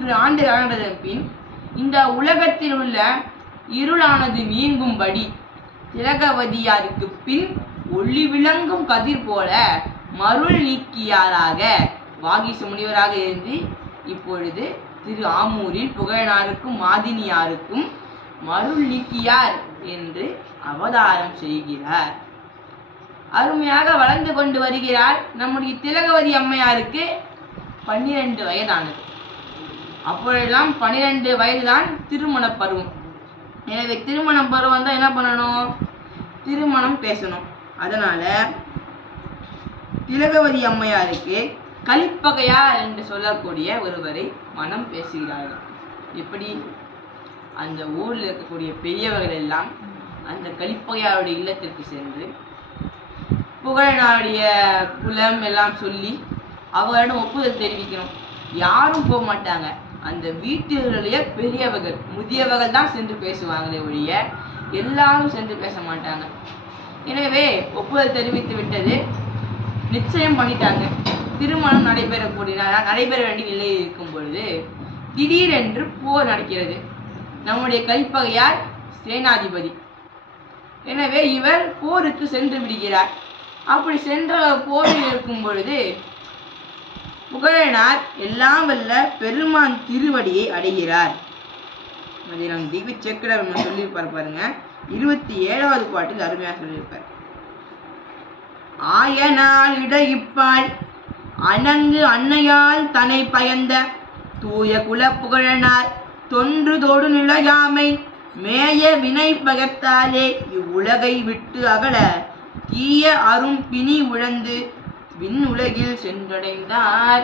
3 ஆண்டு ஆண்டதன் பின் இந்த உலகத்தில் உள்ள இருளானது நீங்கும்படி திலகவதியாருக்கு பின் ஒளி விளங்கும் கதிர் போல மருள் நீக்கியாராக வாகீச முனிவராக இருந்து இப்பொழுது திரு ஆமூரில் புகழனாருக்கும் மாதினியாருக்கும் மருள் நீக்கியார் என்று அவதாரம் செய்கிறார். அருமையாக வளர்ந்து கொண்டு வருகிறார். நம்முடைய திலகவதி அம்மையாருக்கு 12 வயதானது. அப்பொழுதெல்லாம் 12 வயதுதான் திருமண பருவம். எனவே திருமண பருவம் தான் என்ன பண்ணணும்? திருமணம் பேசணும். அதனால திலகவதி அம்மையாருக்கு கலிப்பகையார் என்று சொல்லக்கூடிய ஒருவரை மனம் பேசுகிறார்கள். எப்படி? அந்த ஊரில் இருக்கக்கூடிய பெரியவர்கள் எல்லாம் அந்த கலிப்பகையாருடைய இல்லத்திற்கு சென்று புகழனாருடைய குலம் எல்லாம் சொல்லி அவரிடம் ஒப்புதல் தெரிவிக்கணும். யாரும் போக மாட்டாங்க. அந்த வீட்டிலுடைய பெரியவர்கள் முதியவர்கள் தான் சென்று பேசுவாங்களே ஒழிய எல்லாரும் சென்று பேச மாட்டாங்க. எனவே ஒப்புதல் தெரிவித்து விட்டது. நிச்சயம் பண்ணிட்டாங்க. திருமணம் நடைபெற வேண்டிய நிலையில் இருக்கும் பொழுது திடீரென்று போர் நடக்கிறது. நம்முடைய கலிப்பகையார் சேனாதிபதி. எனவே இவர் போருக்கு சென்று விடுகிறார். அப்படி சென்ற போரில் இருக்கும் பொழுது புகழனார் எல்லாம் வல்ல பெருமான் திருவடியை அடைகிறார். அதை நம் திவ்ய சேக்கிழார் சொல்லியிருப்பார் பாருங்க. 27வது பாட்டில் அருமையாக சொல்லியிருப்பார். ஆயனால் இடையிப்பால் அணங்கு அன்னையால் தன்னை பயந்த தூய குல புகழனார் தொன்று தொடு நிலையாமை மேய வினை பகத்தாலே இவ்வுலகை விட்டு அகல தீய அரும் பிணி உழந்து விண்ணுலகில் சென்றடைந்தார்.